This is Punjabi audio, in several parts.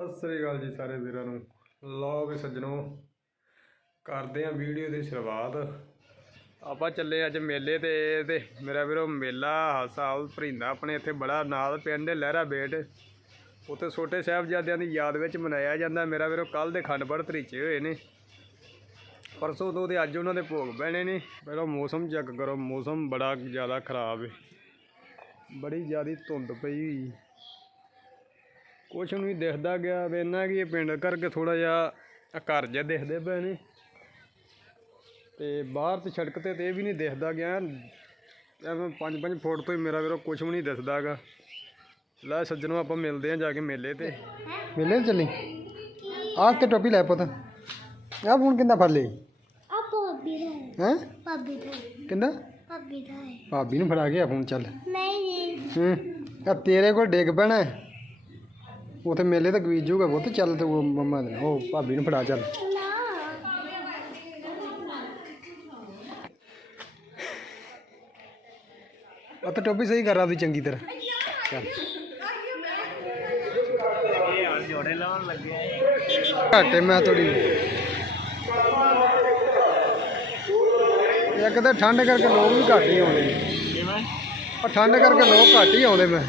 ਸਤਿ ਸ੍ਰੀ ਅਕਾਲ ਜੀ ਸਾਰੇ ਵੀਰਾਂ ਨੂੰ। ਲਓ ਵੀ ਸੱਜਣੋ, ਕਰਦੇ ਆ ਵੀਡੀਓ ਦੀ ਸ਼ੁਰੂਆਤ। ਆਪਾਂ ਚੱਲੇ ਅੱਜ ਮੇਲੇ ਤੇ ਤੇ ਮੇਰਾ ਵੀਰੋ ਮੇਲਾ ਹਾਸਾਲ ਭਰਿੰਦਾ ਆਪਣੇ ਇੱਥੇ ਬੜਾ ਨਾਲ ਪਿੰਡ ਲਹਿਰਾ ਬੇਟ। ਉੱਥੇ ਛੋਟੇ ਸਾਹਿਬਜ਼ਾਦਿਆਂ ਦੀ ਯਾਦ ਵਿੱਚ ਮਨਾਇਆ ਜਾਂਦਾ। ਮੇਰਾ ਵੀਰੋ ਕੱਲ ਦੇ ਖੰਡ ਪੜ ਤਰੀਚੇ ਹੋਏ ਨੇ। ਪਰਸੋਂ ਤੋਂ ਤੇ ਅੱਜ ਉਹਨਾਂ ਦੇ ਭੋਗ ਪੈਣੇ ਨੇ। ਪਹਿਲਾਂ ਮੌਸਮ ਚੈੱਕ ਕਰੋ, ਮੌਸਮ ਬੜਾ ਜ਼ਿਆਦਾ ਖਰਾਬ ਹੈ ਬੜੀ ਜ਼ਿਆਦਾ ਧੁੰਦ ਪਈ ਹੋਈ। ਕੁਛ ਨਹੀਂ ਦਿਖਦਾ ਗਿਆ ਵੀ ਇੰਨਾ ਕਿ ਇਹ ਪਿੰਡ ਕਰਕੇ ਥੋੜਾ ਜਿਹਾ ਘਰ ਜਿਹਾ ਦਿਖਦੇ ਪਏ ਨੇ। ਤੇ ਬਾਹਰ ਤੇ ਸੜਕ ਤੇ ਤੇ ਇਹ ਵੀ ਨਹੀਂ ਦਿਖਦਾ ਗਿਆ। ਐਵੇਂ 5-5 ਫੁੱਟ ਤੋਂ ਹੀ ਮੇਰਾ ਵੀਰੋ ਕੁਛ ਵੀ ਨਹੀਂ ਦਿਸਦਾਗਾ ਲੈ ਸੱਜਣੋ ਆਪਾਂ ਮਿਲਦੇ ਆਂ ਜਾ ਕੇ ਮੇਲੇ ਤੇ। ਮੇਲੇ ਚੱਲੀ? ਆਹ ਤੇ ਟੋਪੀ ਲੈ ਪੁੱਤ। ਆਹ ਫੋਨ ਕਿੰਦਾ ਫੜ ਲਈ ਆ ਭਾਬੀ ਦਾ ਹੈ। ਹੈ? ਭਾਬੀ ਦਾ ਕਿੰਦਾ ਭਾਬੀ ਦਾ ਹੈ। ਭਾਬੀ ਨੂੰ ਫੜਾ ਕੇ ਆ ਫੋਨ ਚੱਲ। ਨਹੀਂ ਹੂੰ। ਆ ਤੇਰੇ ਕੋਲ ਡਿੱਗ ਪੈਣਾ। ਉੱਥੇ ਮੇਲੇ ਤੱਕ ਬੀਜ ਜੂਗਾ ਪੁੱਤ ਚੱਲ ਤੇ ਉਹ ਮੰਮਾ ਦੇ ਉਹ ਭਾਬੀ ਨੂੰ ਫੜਾ ਚੱਲ। ਨਾ ਉਹ ਤਾਂ ਟੋਪੀ ਸਹੀ ਕਰ ਦੀ ਚੰਗੀ ਤਰ੍ਹਾਂ। ਚੱਲ। ਘਾਟੇ ਮੈਂ ਥੋੜੀ ਇੱਕ ਤਾਂ ਠੰਡ ਕਰਕੇ ਲੋਕ ਵੀ ਘੱਟ ਹੀ ਆਉਂਦੇ ਨੇ। ਆ ਠੰਡ ਕਰਕੇ ਲੋਕ ਘੱਟ ਹੀ ਆਉਂਦੇ ਮੈਂ।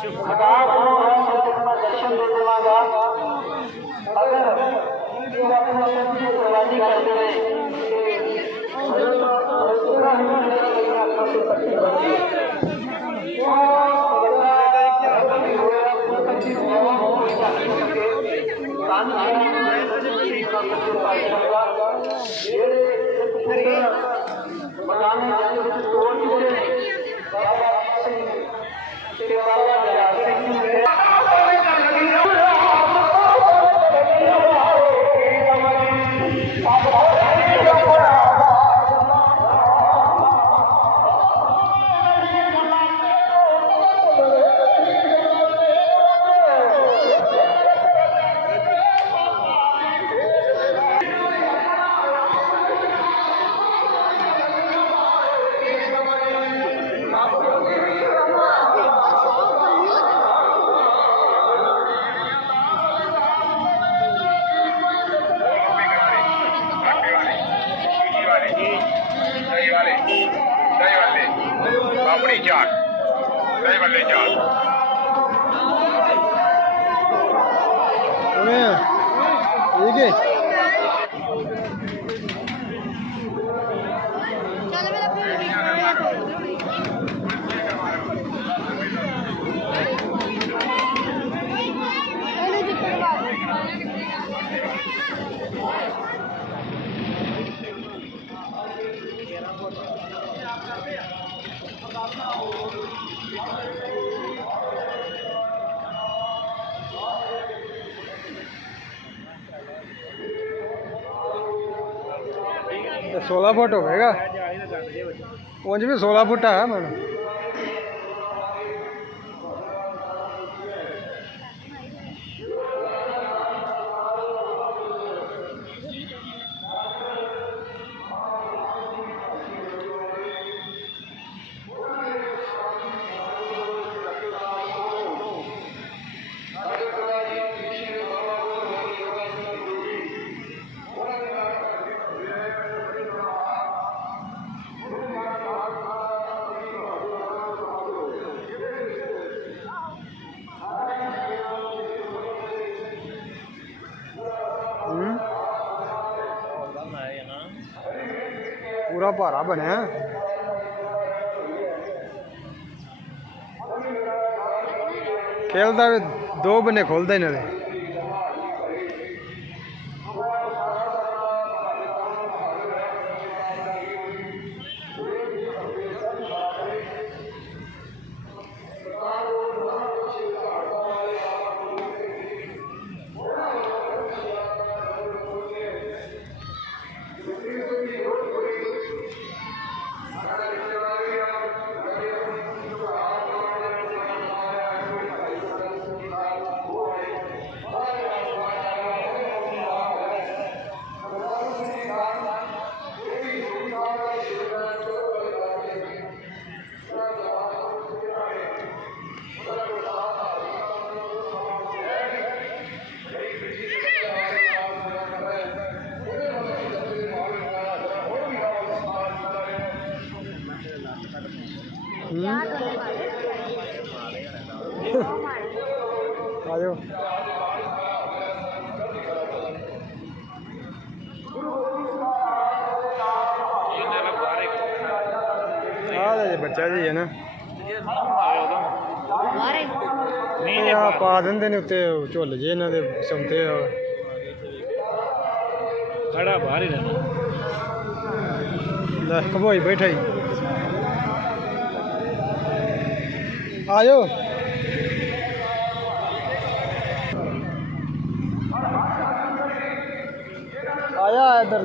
ਦਿੱਤੇ ਕਿ ਮੈਂ ਜੰਗ ਨਹੀਂ ਕਰਾਂਗਾ ਇਸਰਾ ਹੀ ਮੈਨੂੰ ਸਰਦਾਰ ਠੀਕ ਹੈ 16 ਫੁੱਟ ਹੋਵੇਗਾ। ਉਂਝ ਵੀ 16 ਫੁੱਟ ਆ ਮਨ ਭਾਰਾ ਬਣਿਆ। ਖੇਲਦਾ ਦੋ ਬੰਨੇ ਖੁੱਲਦੇ ਨੇ ਆ ਜਾਓ ਆ ਦੇ ਬੱਚਾ ਜੀ ਹੈ ਨਾ। ਇਹ ਆ ਪਾ ਦਿੰਦੇ ਨੇ ਉੱਤੇ ਝੁੱਲ ਜੇ ਇਹਨਾਂ ਦੇ ਸੌਂਤੇ ਆ। ਖੜਾ ਬਾਹਰ ਹੀ ਰਹਿਣਾ। ਲੈ ਕਬੋਈ ਬੈਠਾ ਹੀ ਆ ਜਾਓ ਆਇਆ ਇੱਧਰ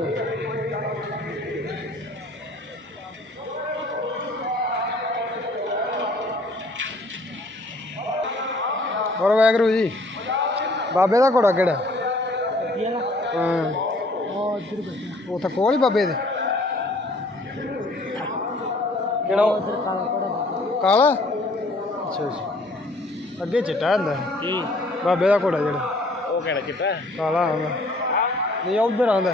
ਹੋਰ ਵੈਗਰੂ ਜੀ। ਬਾਬੇ ਦਾ ਘੋੜਾ ਕਿਹੜਾ? ਹਾਂ। ਉਹ ਤਾਂ ਕੋਲ ਹੀ ਬਾਬੇ ਦੇ। ਕਿਹੜਾ? ਕਾਲਾ? ਅੱਛਾ ਅੱਛਾ ਅੱਗੇ ਚਿੱਟਾ ਹੁੰਦਾ ਕੀ? ਬਾਬੇ ਦਾ ਘੋੜਾ ਜਿਹੜਾ। ਉਹ ਕਿਹੜਾ ਚਿੱਟਾ ਕਾਲਾ ਆਉਂਦਾ ਨਹੀਂ ਉਧਰ ਆਉਂਦਾ।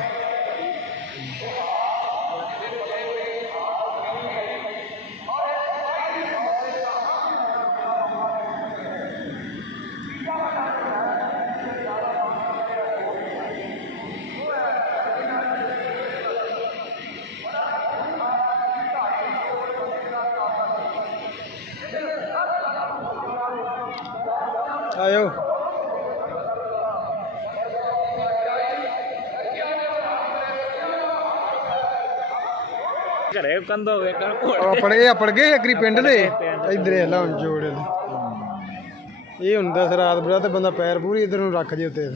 ਆਇਓ। ਘਰੇ ਕੰਦੋ ਵੇਖਣ ਉਹ ਆਪਣ ਇਹ ਆਪਣ ਗਏ ਅਗਰੀ ਪਿੰਡ ਦੇ? ਇਧਰ ਇਹ ਲਾ ਹੁਣ ਜੋੜ। ਇਹ ਹੁੰਦਾ ਸੀ ਰਾਤ ਬਰਾ ਤੇ ਬੰਦਾ ਪੈਰ ਪੂਰੀ ਇਧਰ ਨੂੰ ਰੱਖ ਜੇ ਉੱਤੇ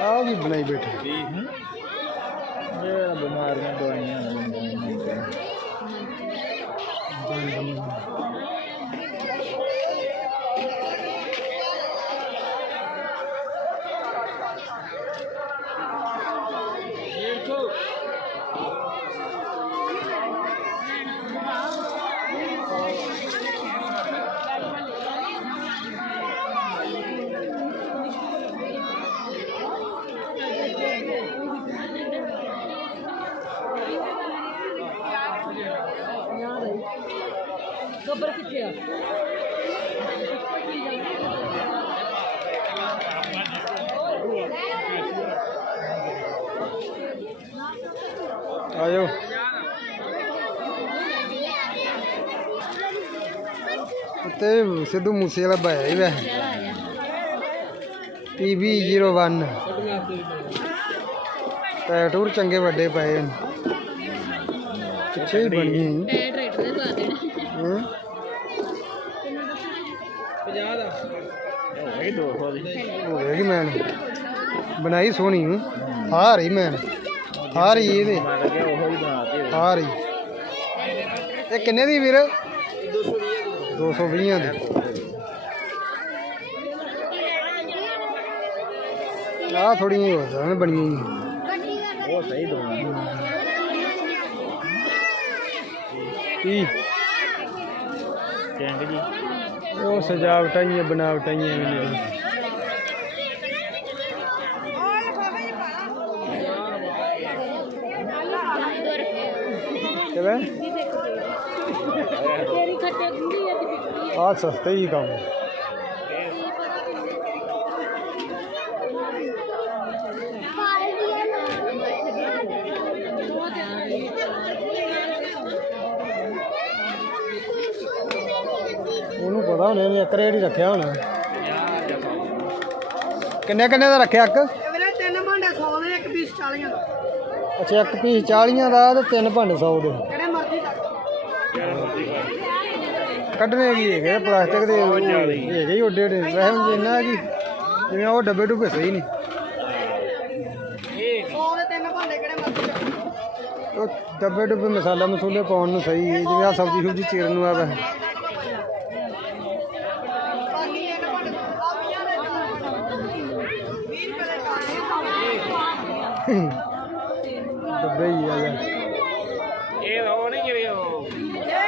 ਆਹ ਵੀ ਬਣਾਈ ਬੈਠੇ ਇਹ ਬਿਮਾਰੀਆਂ ਦਵਾਈਆਂ ਗੱਬਰ ਕਿੱਥੇ ਆ ਆਇਓ ਤੇ ਸਿੱਧੂ ਮੂਸੇ ਵਾਲਾ ਭਾਇਆ ਹੀ ਵੈ ਪੀਬੀ 01 ਟੈਟੂਰ ਚੰਗੇ ਵੱਡੇ ਪਏ ਨੇ ਪਿੱਛੇ ਹੀ ਬਣ ਰੇਟ ਦੇ ਪਾ ਦੇਣੇ। ਹੂੰ? ਇਹ ਦੋ ਹੋ ਦੀ ਹੋ ਗਈ ਮੈਨ ਬਣਾਈ ਸੋਹਣੀ ਹੂੰ। ਹਾਰ ਹੀ ਮੈਨ ਹਾਰ ਹੀ ਇਹਦੇ। ਮੈਂ ਹੀ ਹਾਰ ਹੀ। ਇਹ ਕਿੰਨੇ ਦੀ ਵੀਰ? 220 ਦੀ। ਆ ਥੋੜੀਆਂ ਹੋ ਜਾਣ ਬਣੀਆਂ ਹੀ ਉਹ ਸਹੀ ਦੋ ਕੀ? ਚੰਗ ਜੀ। ਉਹ ਸਜਾਵਟਾਂ ਹੀ ਬਣਾਵਟਾਂ ਹੀ ਐਵੇਂ ਨੇ ਕਿਵੇਂ? ਤੇਰੀ ਖੱਟੇ ਗੁੰਦੀ ਆ ਤੇ ਆ। ਸਸਤੇ ਹੀ ਕੰਮ। ਉਹਨੂੰ ਪਤਾ ਹੋਣੇ ਨੇ ਇੱਕ ਰੇਟ ਹੀ ਰੱਖਿਆ ਹੋਣਾ। ਕਿੰਨੇ ਕਿੰਨੇ ਦਾ ਰੱਖਿਆ ਇੱਕ? ਵੀਰੇ ਤਿੰਨ ਭਾਂਡੇ 100 ਦੇ ਇੱਕ ਪੀਸ 40 ਦਾ। ਅੱਛਾ ਇੱਕ ਪੀਸ 40 ਦਾ ਤੇ ਤਿੰਨ ਭਾਂਡੇ 100 ਦੇ। ਕੱਢਣੇ ਕੀ ਹੈਗੇ ਪਲਾਸਟਿਕ ਦੇ ਹੈਗੇ ਹੀ ਓਡੇ ਓਡੇ, ਵੈਸੇ ਹੁਣ ਇੰਨਾ ਕਿ, ਜਿਵੇਂ ਉਹ ਡੱਬੇ ਡੁੱਬੇ ਸਹੀ ਨਹੀਂ। ਉਹ ਡੱਬੇ ਡੁੱਬੇ ਮਸਾਲਾ ਮਸੂਲੇ ਪਾਉਣ ਨੂੰ ਸਹੀ ਹੈ, ਜਿਵੇਂ ਆ ਸਬਜ਼ੀ ਸੁਬਜ਼ੀ ਚੀਰਨ ਨੂੰ ਆ ਵੈ ਬਾਕੀ ਇੱਕ ਭਾਂਡੇ ਆ 20 ਦੇ 20 ਰੁਪਏ ਦੇ ਕਾਣੇ ਡੱਬੇ ਹੀ ਆ ਜਾ ਇਹ ਉਹ ਨਹੀਂ ਜਿਹੜੇ ਉਹ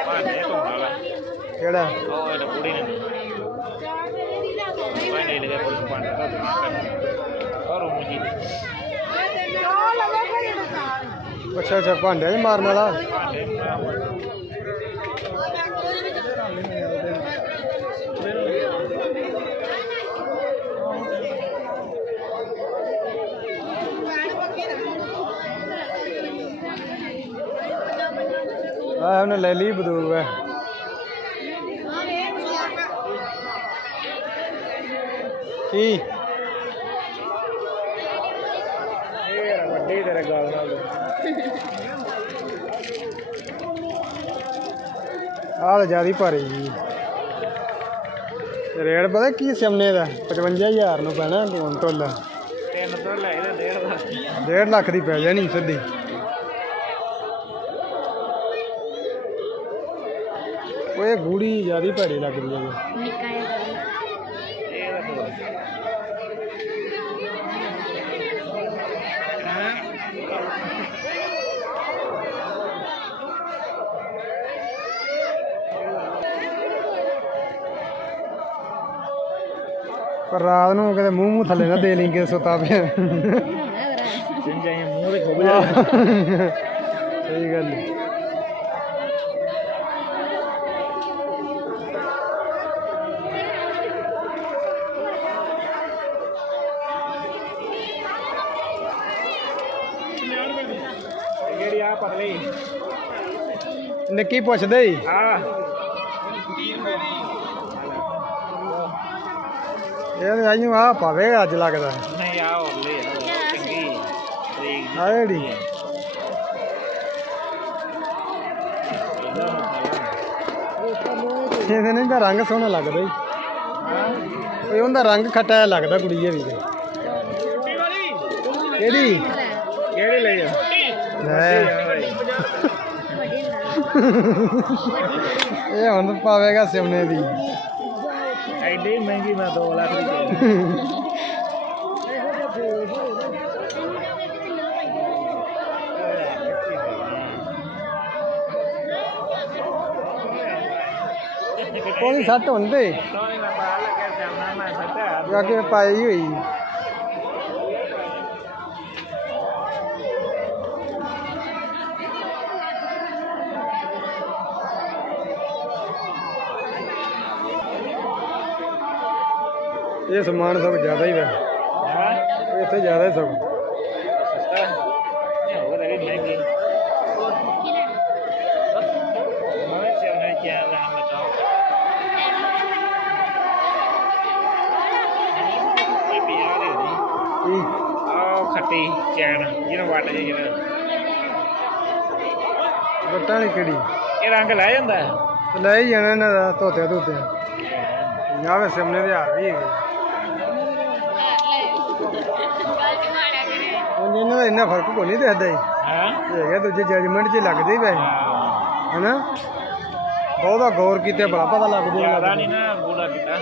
ਭਾਂਡੇ ਧੋਣ ਵਾਲਾ ਕਿਹੜਾ ਉਹ ਇਹ ਕੁੜੀ ਨੇ ਭਾਂਡੇ ਲਗੇ ਕੋਈ ਭਾਂਡੇ ਦਾ ਔਰ ਉਹ ਮੁਜੀ ਆ ਲਵੇ ਘਰੇ ਦੁਕਾਨ ਅੱਛਾ ਅੱਛਾ ਭਾਂਡਿਆਂ 'ਚ ਮਾਰਨ ਵਾਲਾ। ਭਾਂਡੇ ਆ ਉਹਨੇ ਲੈ ਲਈ ਬਦੂਕ ਹੈ ਕੀ ਇਹ ਵੱਡੇ ਤੇਰੇ ਗਾਲ ਨਾਲ ਆਹ ਤਾਂ ਜ਼ਿਆਦਾ ਭਾਰੀ ਜੀ। ਰੇਟ ਪਤਾ ਕੀ ਸਿਮਨੇ ਦਾ? 55000 ਨੂੰ ਪੈਣਾ ਕੁਇੰਟਲ ਤਿੰਨ ਤੋਂ ਲੈ ਕੇ ਡੇਢ ਲੱਖ। 1.5 ਲੱਖ ਦੀ ਪੈ ਜਾਣੀ ਸਿੱਧੀ। ਓਏ ਗੂੜੀ ਜਿਆਦੀ ਭੈੜੀ ਲੱਗਦੀ ਹੈ ਨਿੱਕਾ ਜਿਹਾ। ਪਰ ਰਾਤ ਨੂੰ ਕਿਤੇ ਮੂੰਹ ਮੂੰਹ ਥੱਲੇ ਨਾ ਦੇ ਲਈ ਕਿਤੇ ਸੁੱਤਾ ਪਿਆ। ਚੰਗਾਈ ਮੂੰਹ ਤੇ ਖੁੱਬ ਜਾ ਸਹੀ ਗੱਲ ਹੈ ਨਿੱਕੀ ਪੁੱਛਦੇ ਹੀ ਹਾਂ। ਇਹ ਤੇ ਆਈਓ ਆ ਪਾਵੇ ਅੱਜ ਲੱਗਦਾ। ਨਹੀਂ ਆ ਹੋਲੇ ਆ ਚੰਗੀ ਠੀਕ ਆ ਜਿਹੜੀ। ਇਹਦੇ ਨਹੀਂ ਦਾ ਰੰਗ ਸੋਹਣਾ ਲੱਗਦਾ ਹੀ ਓਏ ਉਹਦਾ ਰੰਗ ਖੱਟਾ ਜਿਹਾ ਲੱਗਦਾ ਕੁੜੀ ਇਹ ਵੀ। ਕਿਹੜੀ? ਕਿਹੜੇ ਲਈ ਆ? ਲੈ। ਇਹ ਹੁਣ ਪਾਵੇਗਾ ਸਿਮਨੇ ਦੀ। ਐਡੀ ਮਹਿੰਗੀ ਮੈਂ 2 ਲੱਖ ਦੀ ਕੋਈ ਸੱਟ ਹੁੰਦੇ। ਸੋਹਣੀ ਮੈਂ ਬਾਹਰ ਲੱਗਿਆ ਜਾਣਾ ਮੈਂ ਸੱਟਾ ਜਾ ਕੇ ਪਾਈ ਹੋਈ। ਇਹ ਸਮਾਨ ਸਭ ਜ਼ਿਆਦਾ ਹੀ ਵਾ। ਇੱਥੇ ਜ਼ਿਆਦਾ ਹੀ ਸਭ। ਖੱਟੀ ਚੈਨ ਜਿਹਨੂੰ ਵੱਟ ਜੇ ਜਿਹੜਾ ਬੱਟਾਂ ਵਾਲੀ ਕਿਹੜੀ? ਇਹ ਰੰਗ ਲੈ ਜਾਂਦਾ। ਲੈ ਹੀ ਜਾਣਾ ਇਹਨਾਂ ਦਾ ਧੋਤੇ ਧੋਤੇ ਆਵੇ ਸਿਮਨੇ ਦੇ ਹਾਰ ਵੀ ਹੈਗੇ ਹੁਣ ਇਹਨਾਂ ਦਾ ਇੰਨਾ ਫ਼ਰਕ ਕੋਈ ਨਹੀਂ ਦਿਖਦਾ ਹੀ? ਹਾਂ ਹੈਗਾ ਦੂਜੇ ਜਜਮੈਂਟ 'ਚ ਲੱਗਦੇ ਹੀ। ਵੈਸੇ ਹਨਾ? ਬਹੁਤਾ ਗੌਰ ਕੀਤੇ ਬੜਾ ਪਤਾ ਲੱਗ ਜਾਊਗਾ ਜ਼ਿਆਦਾ ਨਹੀਂ ਨਾ ਬੂੜਾ ਕੀਤਾ।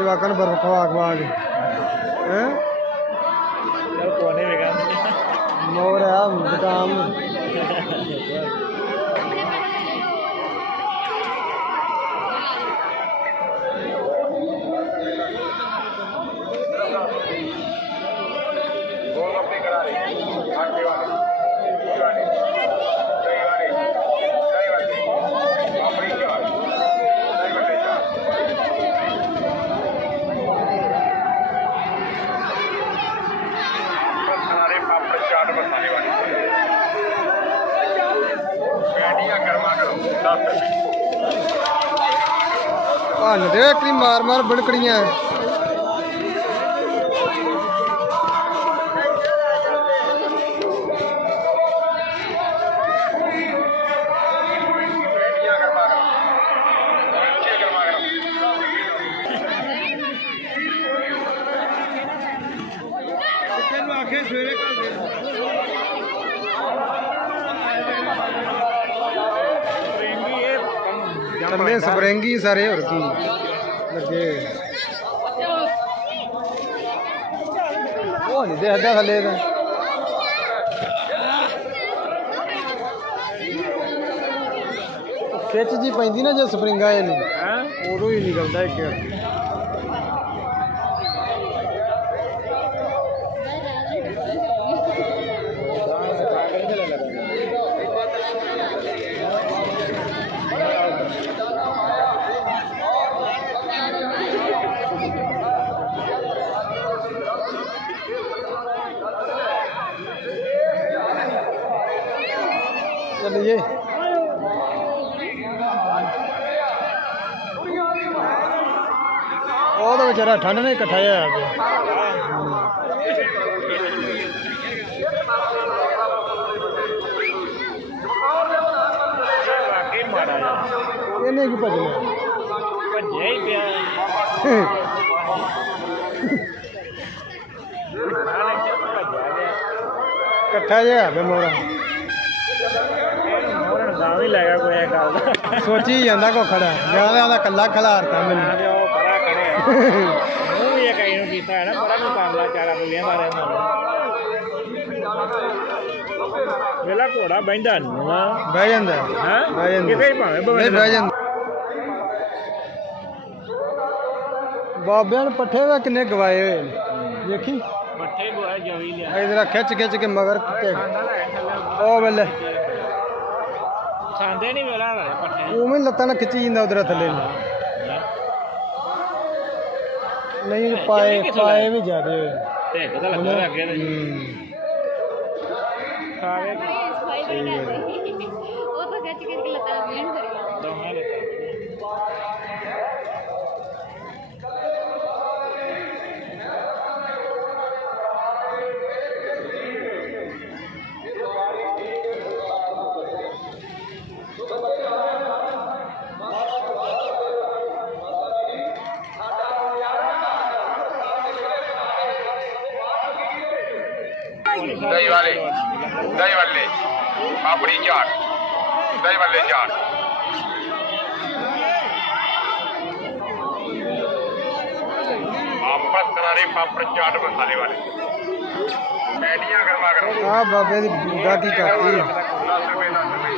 ਜਵਾਕਾਂ ਨੂੰ ਬਰਫ ਖਵਾ ਖਵਾ ਕੇ। ਹੈ? ਭੰਨ ਦੇ ਇੱਕ ਮਾਰ ਮਾਰ ਬੜਕੜੀਆਂ ਸਪਰਿੰਗੀ ਸਾਰੇ ਹੋਰ ਕੀ। ਲੱਗੇ। ਉਹ ਨਹੀਂ ਦੇਖਦਾ ਥੱਲੇ ਤਾਂ। ਖਿੱਚ ਜੀ ਪੈਂਦੀ ਨਾ ਜੇ ਸਪਰਿੰਗਾ ਇਹਨੂੰ। ਹਾਂ? ਉਦੋਂ ਹੀ ਨਿਕਲਦਾ ਇੱਕ। ਉਹ ਤਾਂ ਵਿਚਾਰਾ ਠੰਡ ਨੇ ਇਕੱਠਾ ਜਿਹਾ ਹੋਇਆ ਪਿਆ ਵਾਕਈ ਮਾੜਾ ਜਿਹਾ ਇਹਨੇ ਕੀ ਭਜਣਾ ਭੱਜਿਆ ਹੀ ਪਿਆ ਨਾਲੇ ਭੱਜਿਆ ਗਿਆ ਇਕੱਠਾ ਜਿਹਾ ਹੋਇਆ ਪਿਆ ਮੋਰਾ ਮੋਰਨ ਦਾ ਨਹੀਂ ਲੱਗਾ ਕੋਈ ਇਹ ਗੱਲ ਦਾ ਸੋਚੀ ਜਾਂਦਾ ਕੋ ਖੜਾ ਜ਼ਿਆਦਾ ਉਹਦਾ ਕੱਲਾ ਖਲਾਰਤਾ ਮੈਨੂੰ ਆ ਉਹ ਵੀ ਕਈ ਨੂੰ ਕੀਤਾ ਹੈ ਨਾ ਬੜਾ ਨੂੰ ਕਾਮਲਾ ਚਾਰਾ ਕੋਈ ਵੇਂਦਾ ਰਹਿੰਦਾ ਵੇਲਾ ਘੋੜਾ ਬੈਂਦਾ ਆ ਬਹਿ ਜਾਂਦਾ ਹਾਂ। ਬਹਿ ਜਾਂਦਾ ਕਿਤੇ ਹੀ ਭਾਵੇਂ ਬਵੇ ਬਹਿ ਜਾਂਦਾ ਬਾਬਿਆਂ ਨੇ ਪੱਠੇ ਦਾ ਕਿੰਨੇ ਗਵਾਏ ਹੋਏ ਨੇ। ਦੇਖੀ। ਪੱਠੇ ਹੈ ਜਵੀ ਲਿਆ। ਇਧਰ ਖਿੱਚ ਖਿੱਚ ਕੇ ਮਗਰ ਕੁੱਤੇ। ਉਹ ਵੇਲੇ। ਖਾਂਦੇ ਨਹੀਂ ਵੇਲਾ ਪੱਠੇ। ਉਵੇਂ ਲੱਤਾਂ ਨਾਲ ਖਿੱਚੀ ਜਾਂਦਾ ਉਧਰ ਥੱਲੇ ਨੂੰ। ਨਹੀਂ ਪਾਏ ਪਾਏ ਵੀ ਜ਼ਿਆਦੇ ਹੋਏ। ਤਾਂ ਲੱਗਾ ਅੱਗੇ ਤੇ। ਖਾ ਕੇ ਸਫ਼ਾਈ ਕਰਦੀ ਬਾਬੇ ਦੀ ਗਾਦੀ ਕਰਤੀ 10 ਰੁਪਏ 10 ਰੁਪਏ।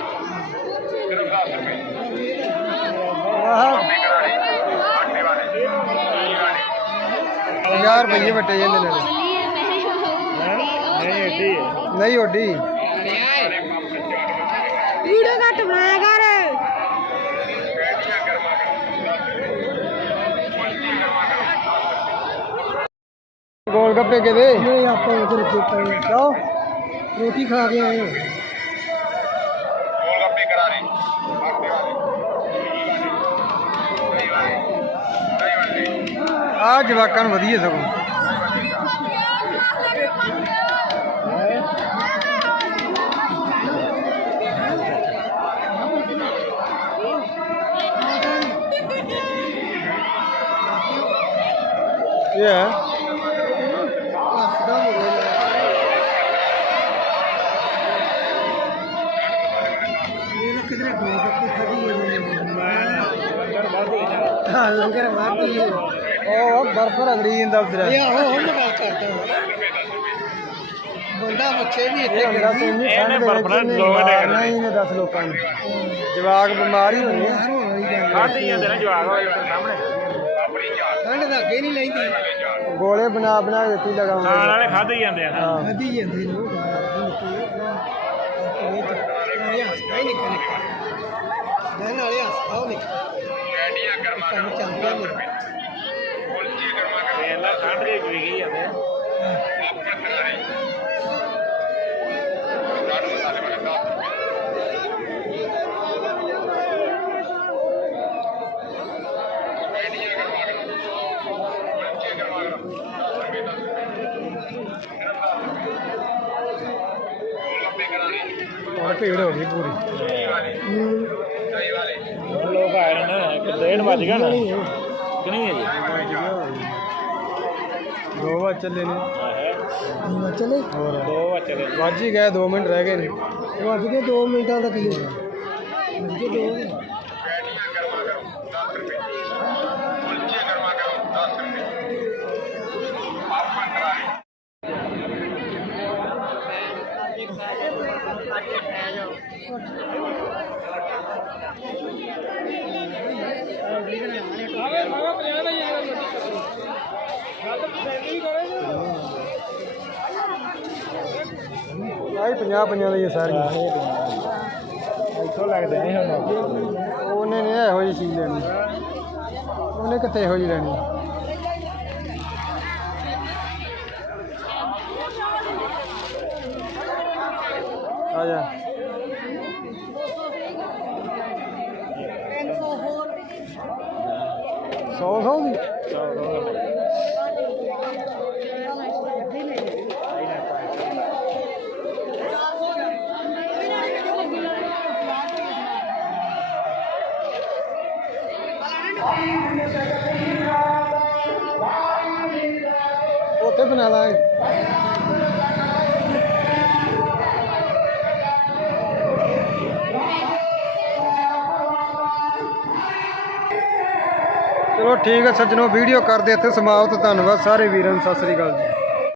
ਸਿਰਫ 10 ਰੁਪਏ। ਆਹ। ਪਾਪੜੀ ਕਰਾਰੇ ਆਟੇ ਵਾਲੇ। ਦਹੀਂ ਵਾਲੇ। 50 ਰੁਪਏ ਵੱਟੇ ਜਾਂਦੇ ਨੇ। ਨਹੀਂ ਏਡੀ ਹੈ। ਨਹੀਂ ਓਡੀ ਵੀਡੀਓ ਘੱਟ ਬਣਾਇਆ ਕਰ। ਗੋਲ ਗੱਪੇ ਕਿਦੇ ਨਹੀਂ ਆਪਾਂ ਉਧਰ ਪਏ ਕਿਉਂ? ਰੋਟੀ ਖਾ ਕੇ ਆਏ। ਗੋਲ ਗੱਪੇ ਦਹੀਂ ਵਾਲੇ ਆ ਜਵਾਕਾਂ ਨੂੰ ਵਧੀਆ ਸਗੋਂ। ਇਹ ਹੈ। ਲੰਗਰ ਵਾਦੀ ਉਹ ਬਰਫ ਰਗੜੀ ਜਾਂਦਾ ਉਧਰ। ਇਹ ਆਹੋ ਹੁਣ ਗੱਲ ਕਰਦਾ ਬੰਦਾ ਬੱਚੇ ਵੀ ਇੱਥੇ ਇਹਨੇ ਬਰਫ ਨਾਲ ਲੋਕ ਡੇਗਣ ਦੇ। ਨਹੀਂ ਨੇ 10 ਲੋਕਾਂ ਨੂੰ। ਜਵਾਕ ਬਿਮਾਰ ਹੀ ਹੋਣੇ ਖਾਧੀ ਜਾਂਦੇ ਨੇ ਜਵਾਗ ਹੋਏ ਸਾਹਮਣੇ। ਠੰਡ ਤਾਂ ਅੱਗੇ ਨਹੀਂ ਲੈਂਦੀ। ਗੋਲੇ ਬਣਾ ਬਣਾ ਕੇ ਦਿੱਤੀ ਲਗਾਉਂਦੇ ਖਾਣ ਵਾਲੇ ਖਾਧੀ ਜਾਂਦੇ ਆ ਨਾ। ਖਾਦੀ ਜਾਂਦੇ ਨੇ ਮੈਂ ਨਾਲੇ ਹੱਸਦਾ ਨਿਕਲ ਪੈਟੀਆਂ ਗਰਮਾ ਗਰਮ ਚੱਲਦਾ ਕੁਲਚੀ ਗਰਮਾ ਗਰਮ ਵੇਖ ਲੈ ਠੰਡ ਦੇ ਵਿਕੀ ਜਾਂਦੇ ਪਾਪੜ ਕਰਾਰੇ ਚਾਟ ਮਸਾਲੇ ਵਾਲੇ 10 ਰੁਪਏ ਪੈਟੀਆਂ ਗਰਮਾ ਗਰਮ ਕੁਲਚੀ ਗਰਮਾ ਗਰਮ 10 ਰੁਪਏ 10 ਰੁਪਏ ਸਿਰਫ 10 ਰੁਪਏ ਗੋਲ ਗੱਪੇ ਕਰਾਰੇ ਹੁਣ ਭੀੜ ਹੋ ਗਈ ਪੂਰੀ। ਲੋਕ ਆਏ ਨੇ ਨਾ ਇੱਕ ਡੇਢ ਵੱਜ ਗਿਆ ਨਾ। ਕਿ ਨਹੀਂ ਹੈ ਜੀ? ਦੋ ਵਾਰ ਚੱਲੇ ਨੇ। ਚੱਲੇ? ਹੋਰ। ਦੋ ਵੱਜ ਚਲੇ। ਵੱਜ ਹੀ ਗਏ 2 ਮਿੰਟ ਰਹਿ ਗਏ ਨੇ। ਵੱਜ ਗਏ 2 ਮਿੰਟਾਂ ਦਾ ਕੀ ਵੱਜ ਗਏ 2 ਪੈਟੀਆਂ ਗਰਮਾ ਗਰਮ 10 ਰੁਪਏ ਕੁਲਚੇ ਗਰਮਾ ਗਰਮ 10 ਰੁਪਏ ਪਾਪੜ ਕਰਾਰੇ ਆਈ 50 ਪੰਜਾਂ ਦਾ ਹੀ ਆ ਸਾਰੀਆਂ ਇੱਥੋਂ ਲੱਗਦੇ ਨਹੀਂ ਹੁਣ ਉਹਨੇ ਨੇ ਇਹੋ ਜਿਹੀ ਚੀਜ਼ ਲੈਣੀ। ਉਹਨੇ ਕਿੱਥੇ ਇਹੋ ਜਿਹੀ ਲੈਣੀ? ਆ ਜਾ। ਸੌ ਸੌ ਦੀ? ਠੀਕ ਹੈ ਸੱਜਣੋ ਵੀਡੀਓ ਕਰਦੇ ਇੱਥੇ ਸਮਾਪਤ। ਧੰਨਵਾਦ ਸਾਰੇ ਵੀਰਾਂ ਨੂੰ, ਸਤਿ ਸ੍ਰੀ ਅਕਾਲ ਜੀ।